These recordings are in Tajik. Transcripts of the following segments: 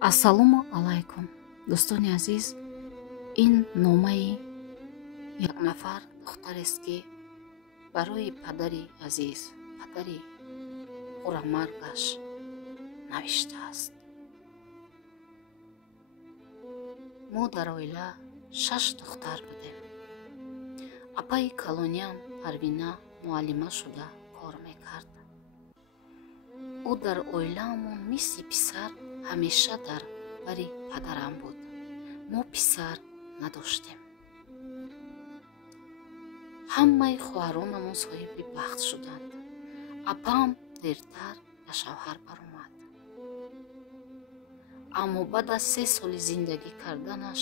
ассалому алайкум дӯстони азиз, ин номаи як нафар духтарест ки барои падари азиз, падари хӯрамаргаш навиштааст. мо дар оила 6 духтар будем. апаи калониям Парвина муаллима шуда кор мекард. ӯ дар оилаамон мисли писар ҳамеша дар бари падарам буд. мо писар надоштем. ҳамаи хоҳаронамон соҳиби бахт шуданд. апаам дертар ба шавҳар баромад. аммо баъд аз 3 соли зиндагӣ карданаш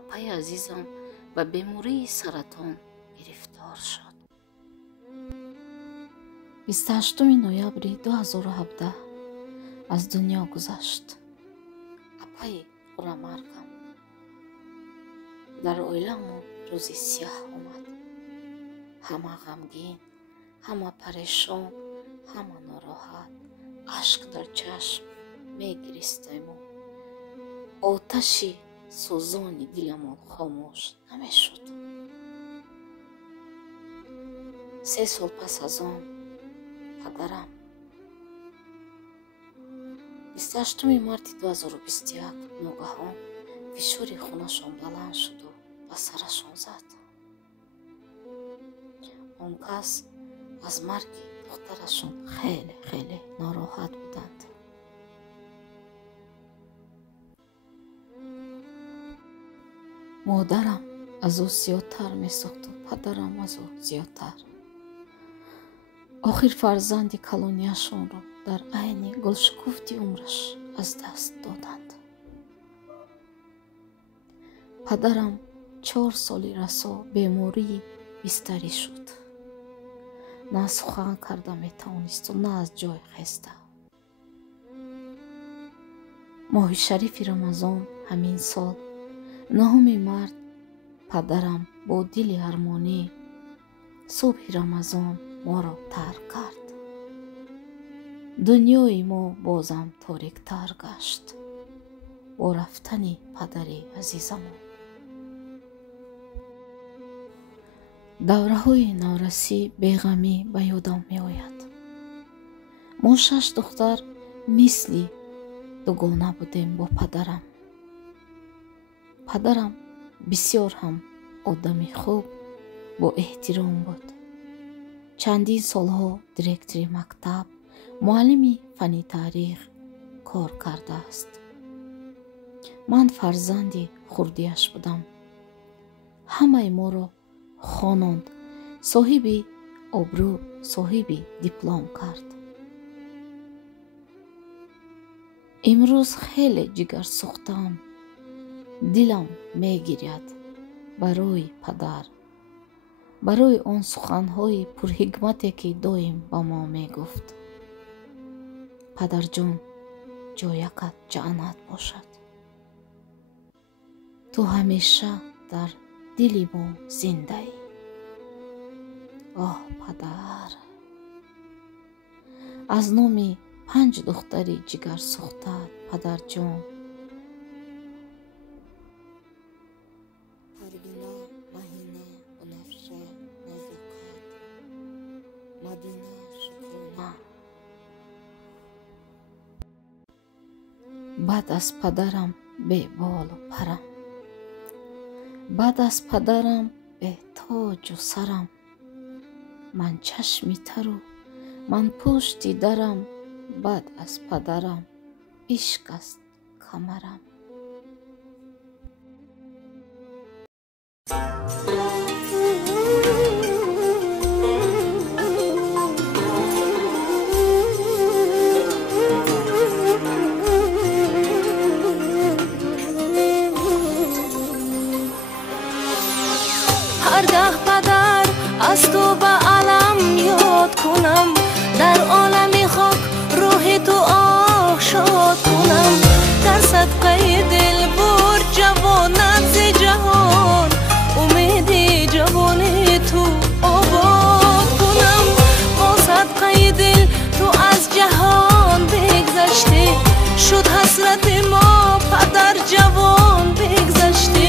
апаи азизам ба бемории саратон гирифтор шуд. 28 ноябри 2017 аз дунё гузашт. апаи хӯрамаргам. дар оиламон рӯзи сиёҳ омад. ҳама ғамгин, ҳама парешон, ҳама нороҳат, ашк дар чашм мегиристему. оташи сӯзони диламон хомӯш намешуд. 3 сол пас аз он падарам 28 марти 2021 ногаҳон фишори хунашон баланд шуду ба сарашон зад. он кас аз марги духтарашон хеле нороҳат буданд. модарам аз ӯ зиёдтар месохту, падарам аз ӯ зиёдтар. охир фарзанди калонияшонро дар айни гулшукуфти умраш аз даст доданд. падарам 4 соли расо бемории бистарӣ шуд. на сухан карда метавонисту, на аз ҷой хеста. моҳи шарифи рамазон ҳамин сол 9 март падарам бо дили армонӣ субҳи рамазон моро тарк кард. дунёи мо бозам ториктар гашт бо рафтани падари азизамон. давраҳои наврасӣ беғамӣ ба ёдам меояд. мо 6 духтар мисли дугона будем бо падарам. падарам бисёр ҳам одами хуб, бо эҳтиром буд. чандин солҳо директори мактаб, муаллими фанни таърих кор кардааст. ман фарзанди хурдиаш будам. ҳамаи моро хононд, соҳиби обрӯ, соҳиби диплом кард. имрӯз хеле ҷигарсӯхтаам. дилам мегиряд барои падар, барои он суханҳои пурҳикмате ки доим ба мо мегуфт. падарҷон, ҷоякат ҷаннат бошад. ту ҳамеша дар дили мо зиндаӣ. оҳ падар. аз номи 5 духтари ҷигарсӯхтаат, падарҷон. Parvina, Mahina, Bunafsha, Nazukat, Madina, Shukrona. баъд аз падарам беболу парам, баъд аз падарам бетоҷу сарам. ман чашми тару, ман пушти дарам. баъд аз падарам ишк аст камарам. ҳаргаҳ падар аз ту ба алам ёд кунам, дар олами хок рӯҳи ту ошод кунам. дар садқаи дилбур ҷавонат зи ҷаҳон умеди حسرت ما پدر جوان بگذشته